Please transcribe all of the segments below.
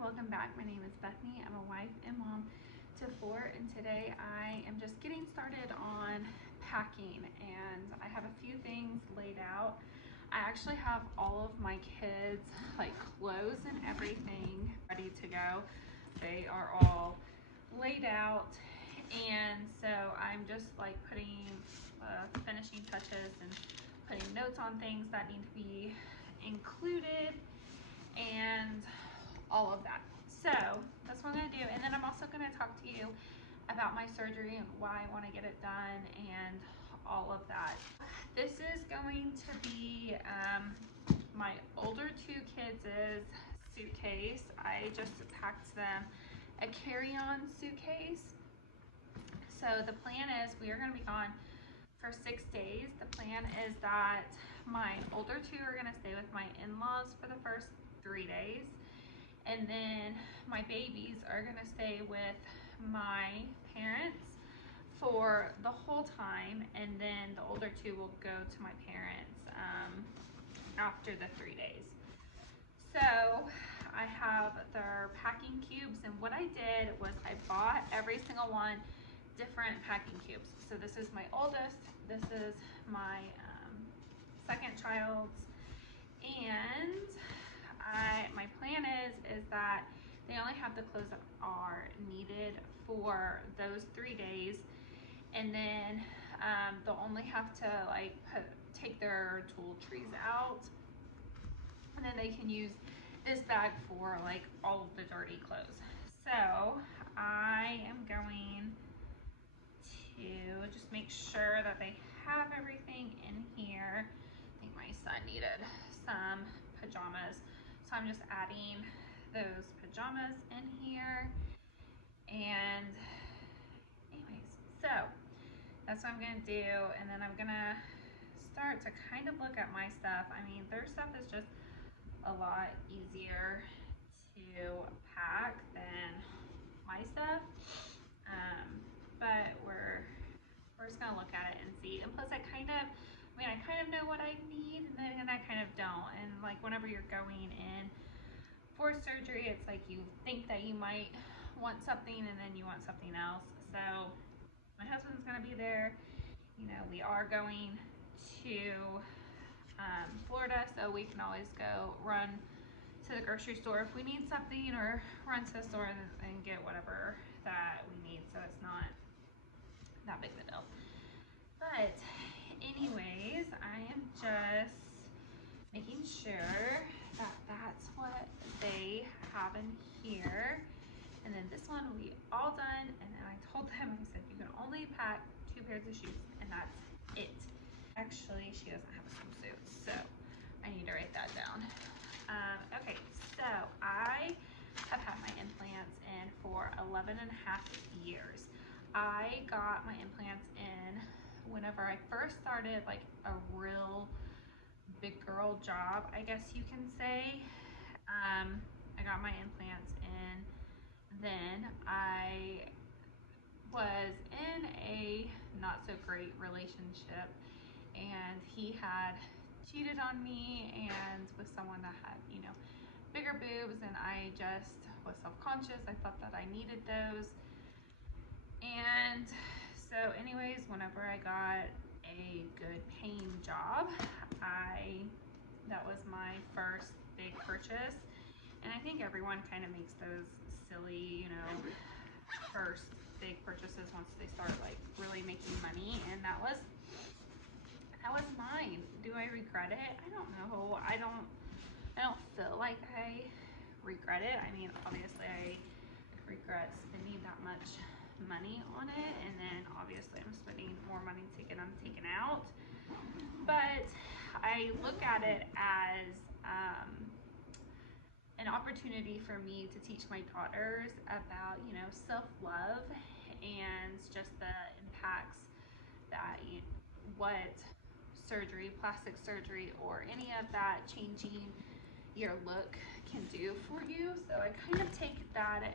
welcome back. My name is Bethany. I'm a wife and mom to 4, and today I am just getting started on packing, and I have a few things laid out. I actually have all of my kids like clothes and everything ready to go. They are all laid out, and so I'm just like putting finishing touches and putting notes on things that need to be included and all of that. So that's what I'm gonna do. And then I'm also gonna talk to you about my surgery and why I wanna get it done and all of that. This is going to be my older 2 kids' suitcase. I just packed them a carry-on suitcase. So the plan is we are gonna be gone for 6 days. The plan is that my older 2 are gonna stay with my in-laws for the first 3 days. And then my babies are gonna stay with my parents for the whole time. And then the older 2 will go to my parents after the 3 days. So I have their packing cubes, and what I did was I bought every single one different packing cubes. So this is my oldest, this is my second child's, and my plan is that they only have the clothes that are needed for those 3 days, and then they'll only have to like take their toiletries out, and then they can use this bag for like all of the dirty clothes. So I am going to just make sure that they have everything in here. I think my son needed some pajamas, so I'm just adding those pajamas in here. And anyways, so that's what I'm gonna do, and then I'm gonna start to kind of look at my stuff. I mean, their stuff is just a lot easier to pack than my stuff, but we're just gonna look at it and see. And plus I kind of know what I need, and then I kind of don't. And like whenever you're going in for surgery, it's like you think that you might want something and then you want something else. So my husband's gonna be there. You know, we are going to Florida, so we can always go run to the grocery store if we need something, or run to the store and get whatever that we need. So it's not that big of a deal. But anyways, I am just making sure that that's what they have in here. And then this one will be all done. And then I told them, I said, you can only pack 2 pairs of shoes, and that's it. Actually, she doesn't have a swimsuit, so I need to write that down. Okay, so I have had my implants in for 11.5 years. I got my implants in whenever I first started like a real big girl job, I guess you can say. I got my implants in then. I was in a not so great relationship, and he had cheated on me and with someone that had, you know, bigger boobs, and I just was self-conscious. I thought that I needed those. And so anyways, whenever I got a good paying job, that was my first big purchase. And I think everyone kind of makes those silly, you know, first big purchases once they start like really making money, and that was mine. Do I regret it? I don't know. I don't feel like I regret it. I mean, obviously I regret spending that much money on it, and then obviously I'm spending more money to get them taken out. But I look at it as an opportunity for me to teach my daughters about, you know, self-love and just the impacts that what surgery, plastic surgery, or any of that changing your look can do for you. So I kind of take that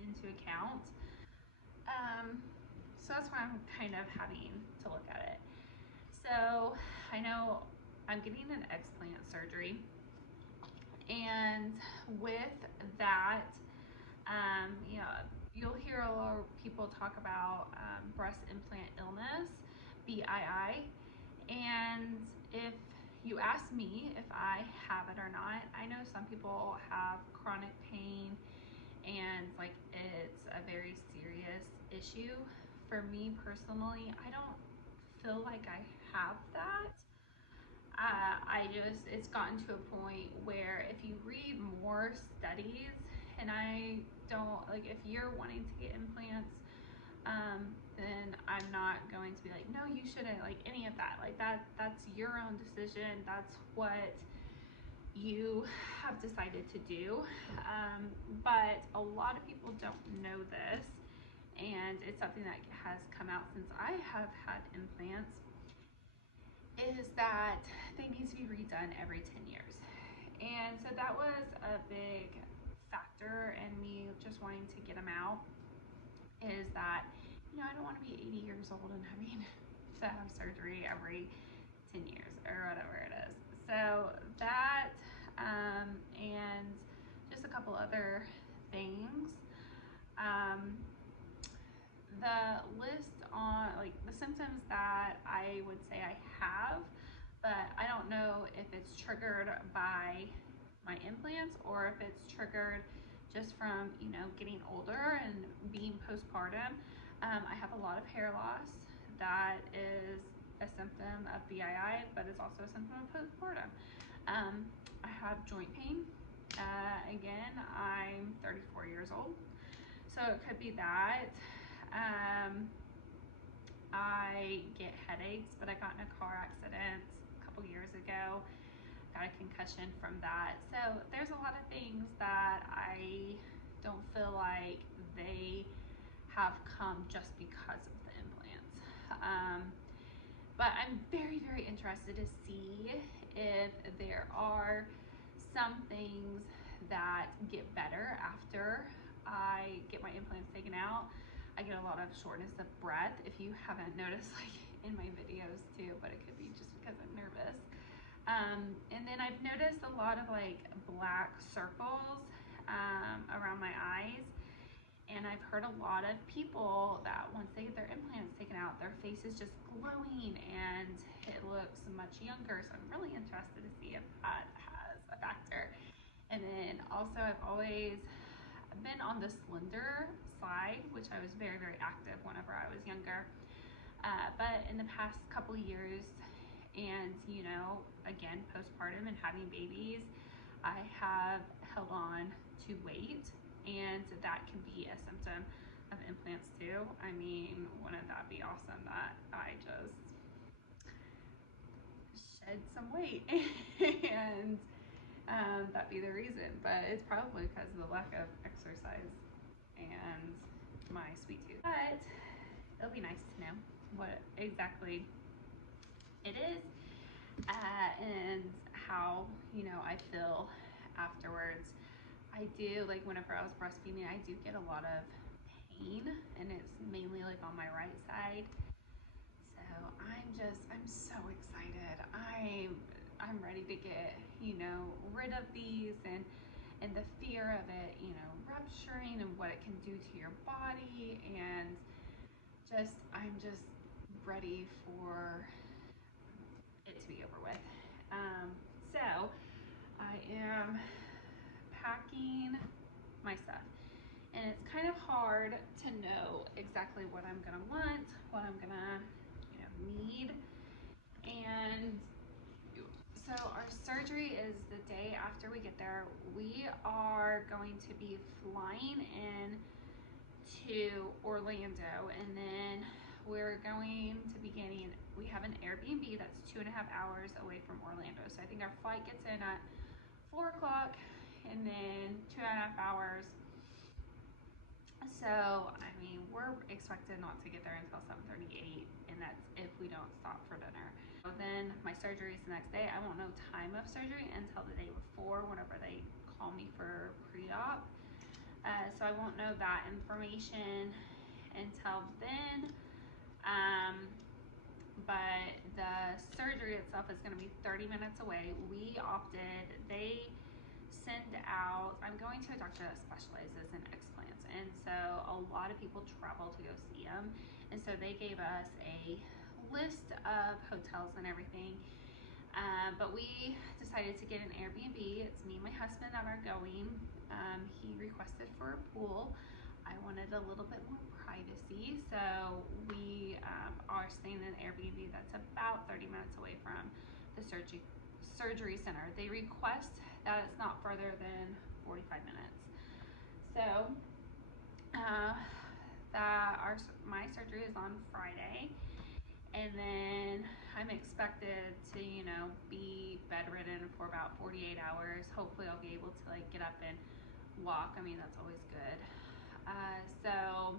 into account. So that's why I'm kind of having to look at it. So I know I'm getting an explant surgery, And with that, you know, you'll hear a lot of people talk about breast implant illness, BII. And if you ask me if I have it or not, I know some people have chronic pain and like it's a very serious issue. For me personally, I don't feel like I have that. It's gotten to a point where if you read more studies, and I don't, like, if you're wanting to get implants, then I'm not going to be like, no, you shouldn't, like any of that. Like that's your own decision. That's what you have decided to do. But a lot of people don't know this, and it's something that has come out since I have had implants, is that they need to be redone every 10 years. And so that was a big factor in me just wanting to get them out, is that, you know, I don't want to be 80 years old and having to have surgery every 10 years or whatever it is. So that, and just a couple other things. The list on like the symptoms that I would say I have, but I don't know if it's triggered by my implants or if it's triggered just from, you know, getting older and being postpartum. I have a lot of hair loss. That is a symptom of BII, but it's also a symptom of postpartum. I have joint pain. Again, I'm 34 years old, so it could be that. I get headaches, but I got in a car accident a couple years ago. Got a concussion from that. So there's a lot of things that I don't feel like they have come just because of the implants. But I'm very, very interested to see if there are some things that get better after I get my implants taken out. I get a lot of shortness of breath, if you haven't noticed, like in my videos too, but it could be just because I'm nervous. And then I've noticed a lot of like black circles around my eyes. And I've heard a lot of people that once they get their implants taken out, their face is just glowing and it looks much younger. So I'm really interested to see if that has a factor. And then also I've always been on the slender side, which I was very, very active whenever I was younger. But in the past couple years, and you know, again, postpartum and having babies, I have held on to weight, and that can be a symptom of implants too. I mean, wouldn't that be awesome that I just shed some weight and that'd be the reason? But it's probably because of the lack of exercise and my sweet tooth. But it'll be nice to know what exactly it is, and how, you know, I feel afterwards. I do, like whenever I was breastfeeding, I do get a lot of pain, and it's mainly like on my right side. So I'm so excited. I'm ready to get, you know, rid of these and the fear of it, you know, rupturing and what it can do to your body, and I'm just ready for it to be over with. So I am packing my stuff, and it's kind of hard to know exactly what I'm gonna want, what I'm gonna, you know, need. And so our surgery is the day after we get there. We are going to be flying in to Orlando, and then we're going to be getting, we have an Airbnb that's 2.5 hours away from Orlando. So I think our flight gets in at 4 o'clock, and then 2.5 hours. So, I mean, we're expected not to get there until 7:38, and that's if we don't stop for dinner. So then my surgery is the next day. I won't know time of surgery until the day before, whenever they call me for pre-op. So I won't know that information until then. But the surgery itself is going to be 30 minutes away. We opted, they send out, I'm going to a doctor that specializes in explants, and so a lot of people travel to go see them, and so they gave us a list of hotels and everything. But we decided to get an Airbnb. It's me and my husband that are going. He requested for a pool. I wanted a little bit more privacy, so we are staying in an Airbnb that's about 30 minutes away from the surgery center. They request that it's not further than 45 minutes. So my surgery is on Friday, and then I'm expected to, be bedridden for about 48 hours. Hopefully I'll be able to like get up and walk. I mean, that's always good. So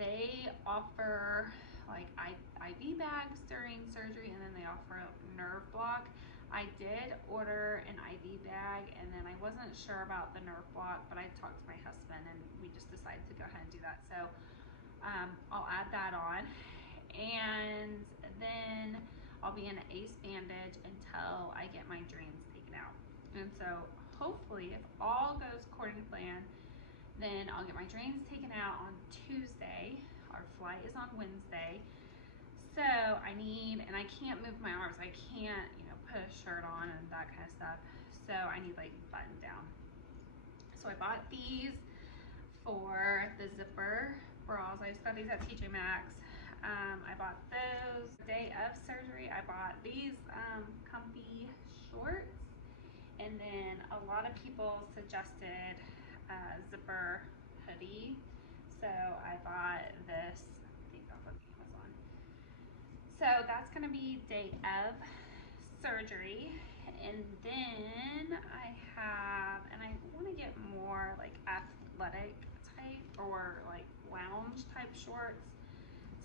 they offer like IV bags during surgery, and then they offer a nerve block. I did order an IV bag, and then I wasn't sure about the nerve block, but I talked to my husband and we just decided to go ahead and do that. So I'll add that on, and then I'll be in an ACE bandage until I get my drains taken out. And so hopefully, if all goes according to plan, then I'll get my drains taken out on Tuesday. Our flight is on Wednesday. So I can't move my arms. I can't, put a shirt on and that kind of stuff. So I need like button down. So I bought these for the zipper bras. I got these at TJ Maxx. I bought those. The day of surgery, I bought these comfy shorts. And then a lot of people suggested zipper hoodie. So I bought this, I think off of Amazon. So that's gonna be day of surgery. And then I wanna get more like athletic type or like lounge type shorts.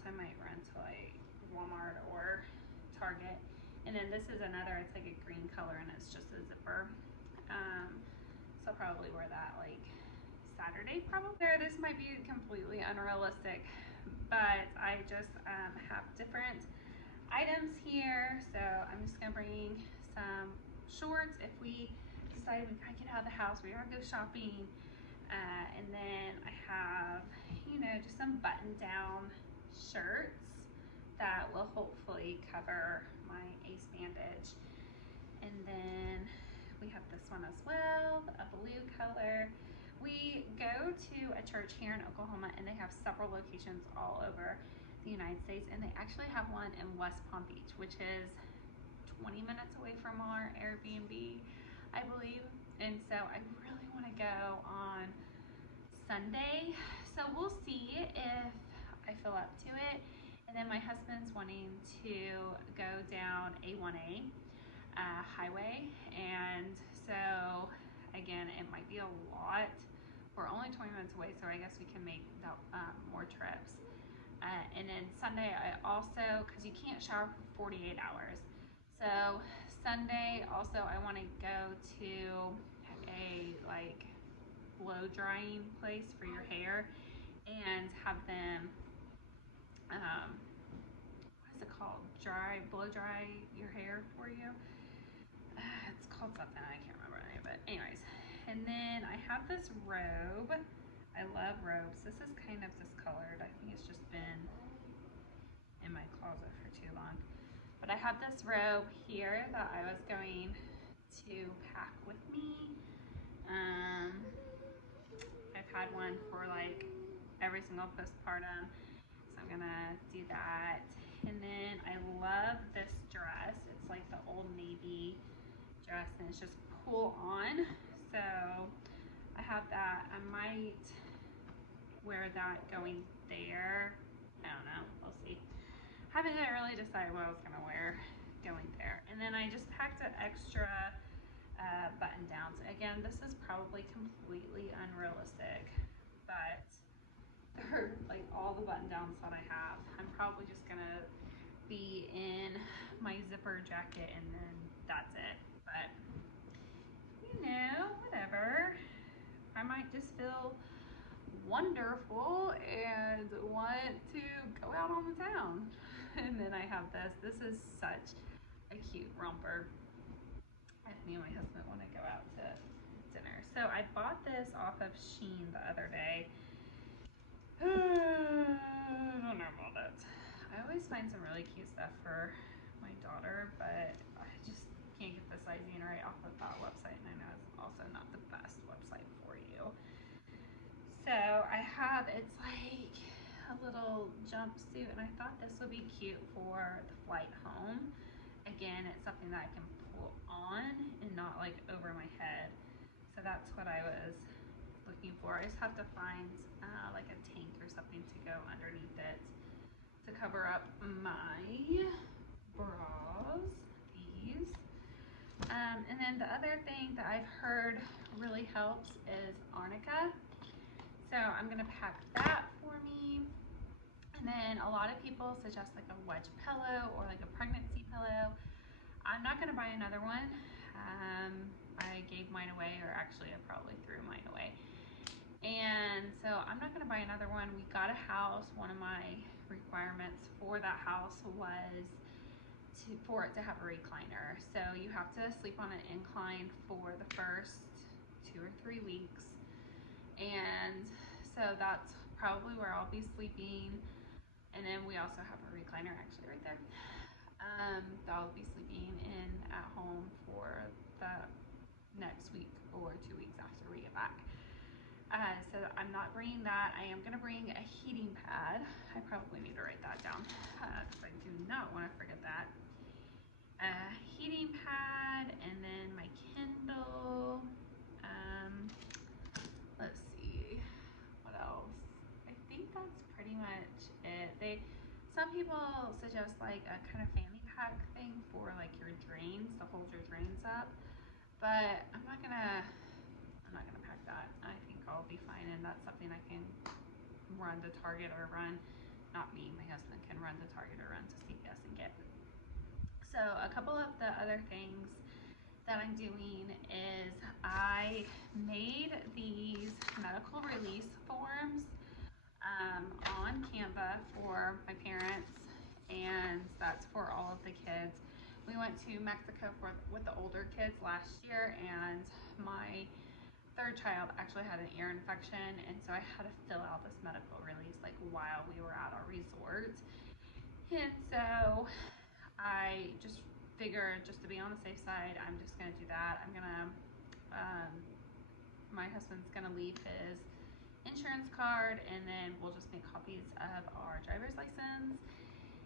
So I might run to like Walmart or Target. And then this is another, it's like a green color and it's just a zipper. So I'll probably wear that like Saturday probably. This might be completely unrealistic, but I just have different items here. So I'm just gonna bring some shorts if we decide we gotta get out of the house, we gotta go shopping. And then I have, just some button down shirts that will hopefully cover my ACE bandage. And then we have this one as well, a blue color. We go to a church here in Oklahoma, and they have several locations all over the United States, and they actually have one in West Palm Beach, which is 20 minutes away from our Airbnb, I believe. And so I really want to go on Sunday. So we'll see if I feel up to it. And then my husband's wanting to go down A1A highway, and so again, it might be a lot. We're only 20 minutes away, so I guess we can make more trips. And then Sunday, I also, because you can't shower for 48 hours, so Sunday also I want to go to a like blow drying place for your hair and have them what is it called, blow dry your hair for you. It's called something, I can't remember the name of it. Anyways, and then I have this robe. I love robes. This is kind of discolored. I think it's just been in my closet for too long. But I have this robe here that I was going to pack with me. I've had one for like every single postpartum, so I'm gonna do that. And then I love this dress. It's like the Old Navy dress, and it's just pull on. So I have that. I might wear that going there. I don't know, we'll see. Haven't really decided what I was gonna wear going there. And then I just packed an extra button downs. Again, this is probably completely unrealistic, but they're like all the button downs that I have. I'm probably just gonna be in my zipper jacket and then that's it. But whatever. I might just feel wonderful and want to go out on the town. And then I have this. This is such a cute romper. Me and my husband want to go out to So I bought this off of Shein the other day. I don't know about it. I always find some really cute stuff for my daughter, but I just can't get the sizing right off of that website, and I know it's also not the best website for you. So I have, it's like a little jumpsuit, and I thought this would be cute for the flight home. Again, it's something that I can pull on and not like over my head. So that's what I was looking for. I just have to find like a tank or something to go underneath it to cover up my bras, these. And then the other thing that I've heard really helps is arnica. So I'm gonna pack that for me. And then a lot of people suggest like a wedge pillow or like a pregnancy pillow. I'm not gonna buy another one. I gave mine away, or actually I probably threw mine away. And so I'm not gonna buy another one. We got a house. One of my requirements for that house was for it to have a recliner. So you have to sleep on an incline for the first 2 or 3 weeks. And so that's probably where I'll be sleeping. And then we also have a recliner actually right there. That I'll be sleeping in at home for the next week or 2 weeks after we get back. So I'm not bringing that. I am gonna bring a heating pad. I probably need to write that down because I do not want to forget that. Heating pad, and then my Kindle. Let's see, what else? I think that's pretty much it. Some people suggest like a kind of fanny pack thing for like your drains, to hold your drains up, but I'm not gonna pack that. I think I'll be fine, and that's something I can run to Target or run, not me, my husband can run to Target or run to CVS and get. So a couple of the other things that I'm doing is I made these medical release forms on Canva for my parents, and that's for all of the kids. We went to Mexico with the older kids last year, and my third child actually had an ear infection, and so I had to fill out this medical release like while we were at our resort. And so I just figured, just to be on the safe side, I'm just gonna do that. I'm gonna my husband's gonna leave his insurance card, and then we'll just make copies of our driver's license.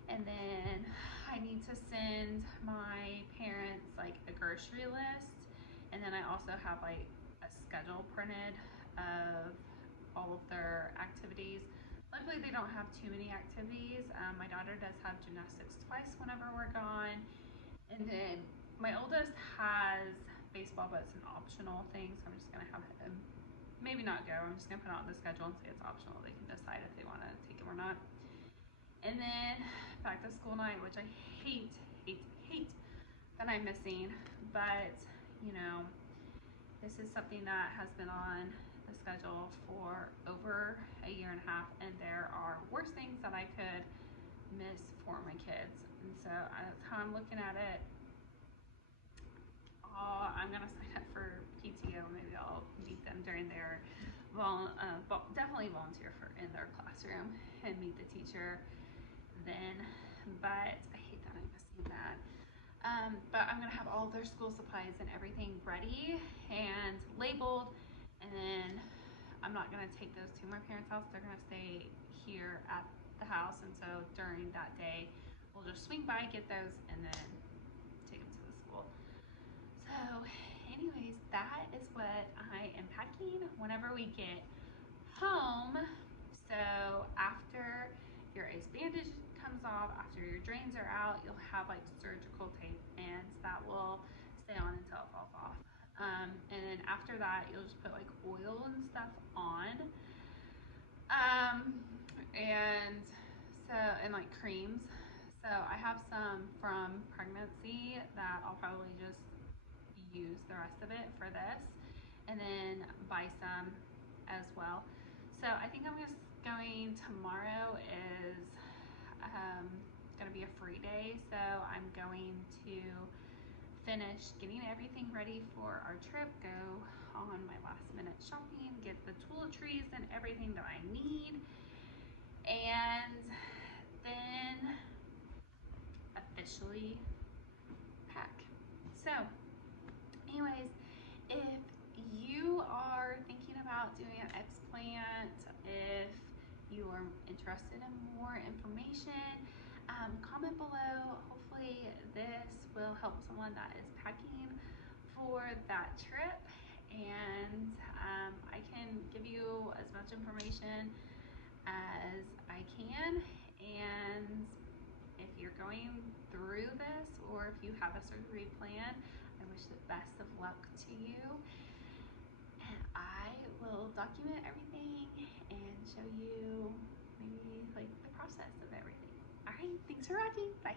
And then I need to send my parents like a grocery list, and then I also have like a schedule printed of all of their activities. Luckily they don't have too many activities. My daughter does have gymnastics twice whenever we're gone, and then my oldest has baseball, but it's an optional thing, so I'm just gonna have him maybe not go. I'm just gonna put it on the schedule and say it's optional. They can decide if they want to take him or not. And then back to school night, which I hate that I'm missing, but you know, this is something that has been on the schedule for over a year and a half, and there are worse things that I could miss for my kids. And so that's how I'm looking at it. I'm gonna sign up for PTO. Maybe I'll meet them during their definitely volunteer in their classroom and meet the teacher then. But I hate that I'm missing that. But I'm gonna have all of their school supplies and everything ready and labeled, and then I'm not gonna take those to my parents' house. They're gonna stay here at the house, and so during that day we'll just swing by, get those, and then take them to the school. So anyways, that is what I am packing whenever we get home. So after your ace bandage comes off, after your drains are out, you'll have like surgical tape, and that will stay on until it falls off. And then after that, you'll just put like oil and stuff on. And like creams. So I have some from pregnancy that I'll probably just use the rest of it for this, and then buy some as well. So I think I'm just going, tomorrow is gonna be a free day, so I'm going to finish getting everything ready for our trip, go on my last minute shopping, get the toiletries and everything that I need, and then officially pack. So anyways, if you are thinking about doing an Explant, if you are interested in more information, comment below. Hopefully this will help someone that is packing for that trip, and I can give you as much information as I can. And if you're going through this, or if you have a surgery plan, I wish the best of luck to you. And I will document everything and show you maybe like the process of everything. All right, thanks for watching. Bye.